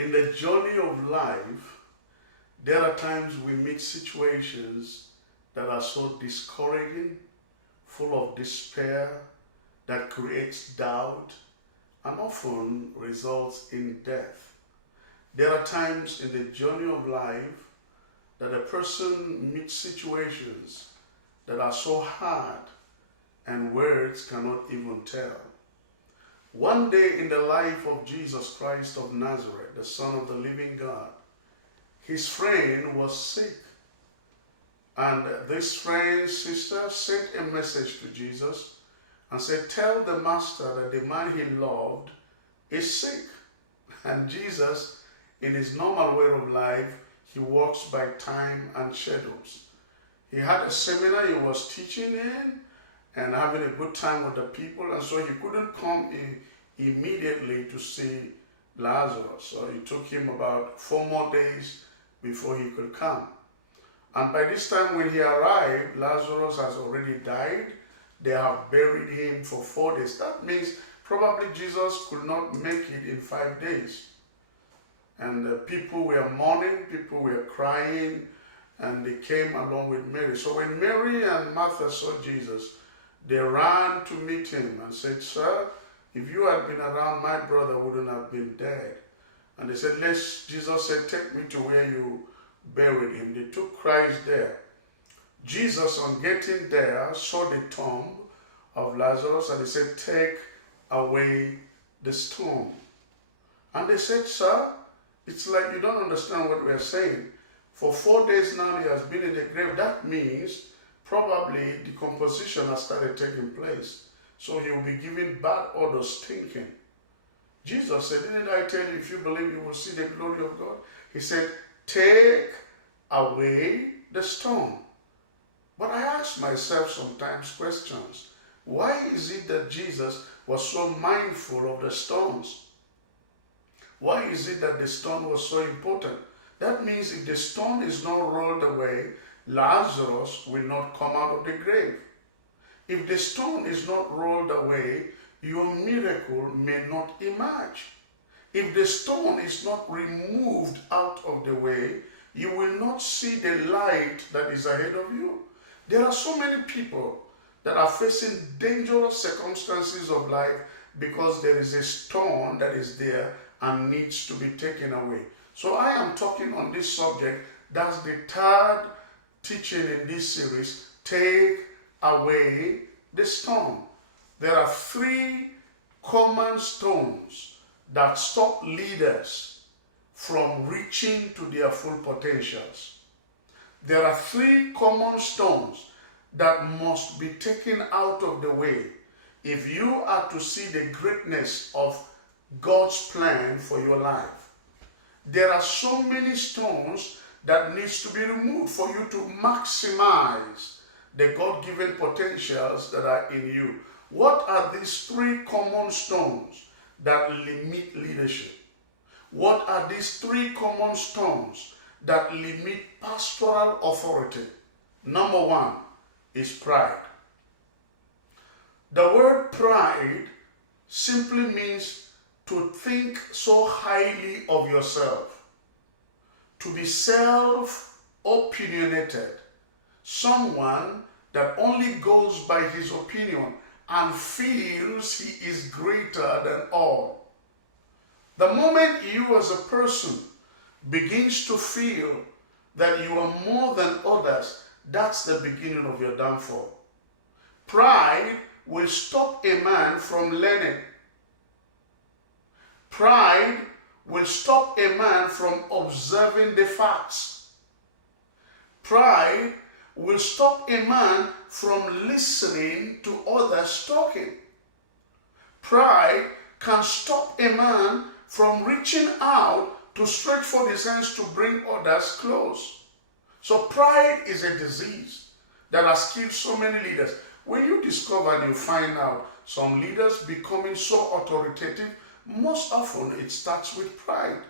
In the journey of life, there are times we meet situations that are so discouraging, full of despair, that creates doubt, and often results in death. There are times in the journey of life that a person meets situations that are so hard and words cannot even tell. One day in the life of Jesus Christ of Nazareth, the Son of the living God, his friend was sick. And this friend's sister sent a message to Jesus and said, "Tell the master that the man he loved is sick." And Jesus, in his normal way of life, he works by time and schedules. He had a seminar he was teaching in and having a good time with the people, and so he couldn't come immediately to see Lazarus. So it took him about 4 more days before he could come. And by this time when he arrived, Lazarus has already died. They have buried him for 4 days. That means probably Jesus could not make it in 5 days. And people were mourning, people were crying, and they came along with Mary. So when Mary and Martha saw Jesus, they ran to meet him and said, "Sir, if you had been around, my brother wouldn't have been dead." And they said, Jesus said, "Take me to where you buried him." They took Christ there. Jesus, on getting there, saw the tomb of Lazarus, and he said, "Take away the stone." And they said, "Sir, it's like you don't understand what we're saying. For 4 days now he has been in the grave. That means probably decomposition has started taking place. So he will be giving bad orders, stinking." Jesus said, "Didn't I tell you, if you believe, you will see the glory of God?" He said, "Take away the stone." But I ask myself sometimes questions. Why is it that Jesus was so mindful of the stones? Why is it that the stone was so important? That means if the stone is not rolled away, Lazarus will not come out of the grave. If the stone is not rolled away, your miracle may not emerge. If the stone is not removed out of the way, you will not see the light that is ahead of you. There are so many people that are facing dangerous circumstances of life because there is a stone that is there and needs to be taken away. So I am talking on this subject. That's the third teaching in this series, Take Away the Stone. There are 3 common stones that stop leaders from reaching to their full potentials. There are 3 common stones that must be taken out of the way if you are to see the greatness of God's plan for your life. There are so many stones that needs to be removed for you to maximize the God-given potentials that are in you. What are these 3 common stones that limit leadership? What are these 3 common stones that limit pastoral authority? Number 1 is pride. The word pride simply means to think so highly of yourself, to be self-opinionated, someone that only goes by his opinion and feels he is greater than all. The moment you as a person begins to feel that you are more than others, that's the beginning of your downfall. Pride will stop a man from learning. Pride will stop a man from observing the facts. Pride will stop a man from listening to others talking. Pride can stop a man from reaching out to stretch forth his hands to bring others close. So pride is a disease that has killed so many leaders. When you discover and you find out some leaders becoming so authoritative, most often it starts with pride.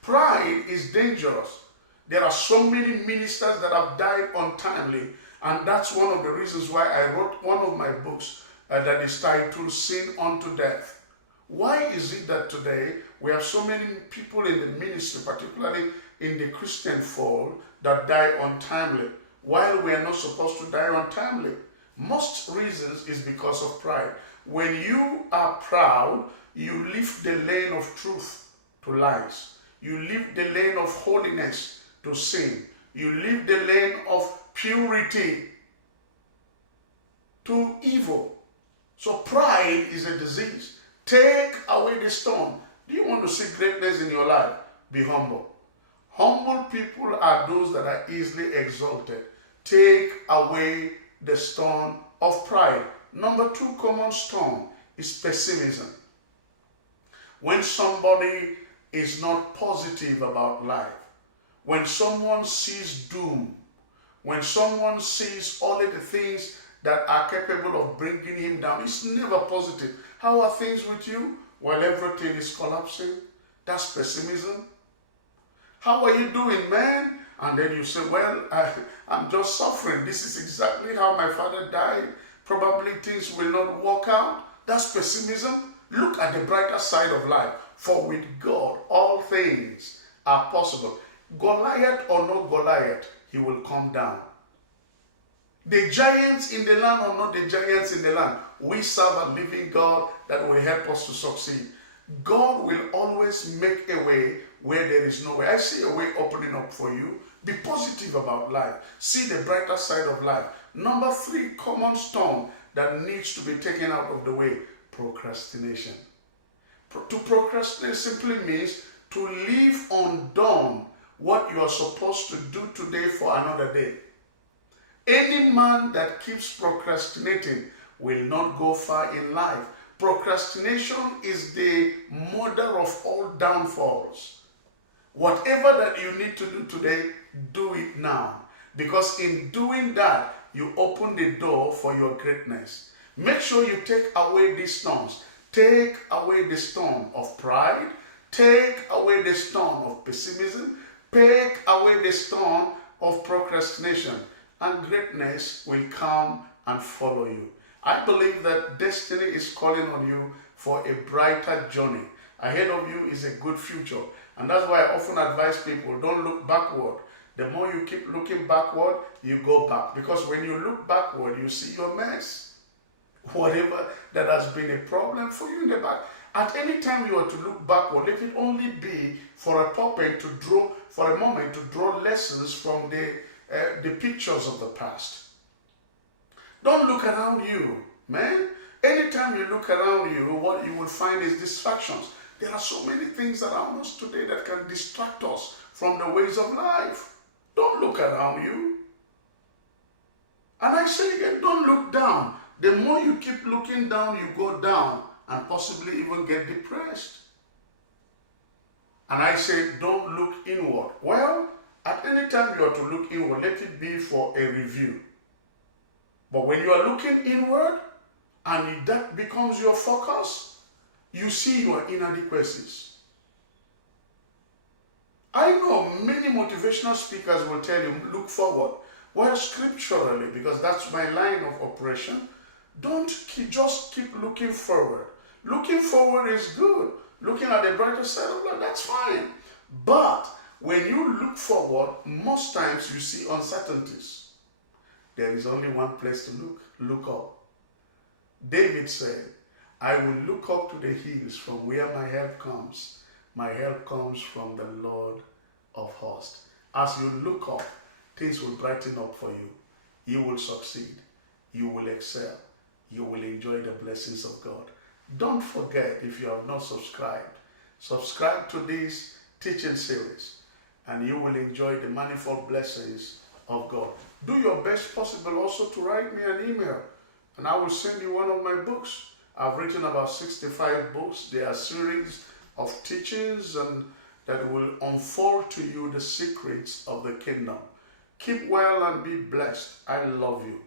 Pride is dangerous. There are so many ministers that have died untimely, and that's one of the reasons why I wrote one of my books that is titled Sin Unto Death. Why is it that today we have so many people in the ministry, particularly in the Christian fold, that die untimely, while we are not supposed to die untimely? Most reasons is because of pride. When you are proud, you leave the lane of truth to lies. You leave the lane of holiness to sin. You leave the lane of purity to evil. So pride is a disease. Take away the stone. Do you want to see greatness in your life? Be humble. Humble people are those that are easily exalted. Take away the stone of pride. Number 2 common stone is pessimism. When somebody is not positive about life, when someone sees doom, when someone sees only the things that are capable of bringing him down, it's never positive. How are things with you? Well, everything is collapsing. That's pessimism. How are you doing, man? And then you say, well, I'm just suffering. This is exactly how my father died. Probably things will not work out. That's pessimism. Look at the brighter side of life. For with God, all things are possible. Goliath or no Goliath, he will come down. The giants in the land or not the giants in the land, we serve a living God that will help us to succeed. God will always make a way where there is no way. I see a way opening up for you. Be positive about life. See the brighter side of life. Number 3 common stone that needs to be taken out of the way: procrastination. To procrastinate simply means to leave undone what you are supposed to do today for another day. Any man that keeps procrastinating will not go far in life. Procrastination is the mother of all downfalls. Whatever that you need to do today, do it now. Because in doing that, you open the door for your greatness. Make sure you take away these stones. Take away the stone of pride. Take away the stone of pessimism. Take away the stone of procrastination. And greatness will come and follow you. I believe that destiny is calling on you for a brighter journey. Ahead of you is a good future. And that's why I often advise people, don't look backward. The more you keep looking backward, you go back. Because when you look backward, you see your mess. Whatever that has been a problem for you in the back. At any time you are to look backward, let it only be for a moment to draw lessons from the pictures of the past. Don't look around you, man. Anytime you look around you, what you will find is distractions. There are so many things around us today that can distract us from the ways of life. Don't look around you. And I say again, don't look down. The more you keep looking down, you go down and possibly even get depressed. And I say, don't look inward. Well, at any time you are to look inward, let it be for a review. But when you are looking inward and that becomes your focus, you see your inadequacies. I know many motivational speakers will tell you, look forward. Well, scripturally, because that's my line of operation, just keep looking forward. Looking forward is good. Looking at the brighter side of life, that's fine. But when you look forward, most times you see uncertainties. There is only one place to look up. David said, I will look up to the hills from where my help comes. My help comes from the Lord of hosts. As you look up, things will brighten up for you. You will succeed. You will excel. You will enjoy the blessings of God. Don't forget, if you have not subscribed, subscribe to this teaching series and you will enjoy the manifold blessings of God. Do your best possible also to write me an email and I will send you one of my books. I've written about 65 books. They are series of teachings and that will unfold to you the secrets of the kingdom. Keep well and be blessed. I love you.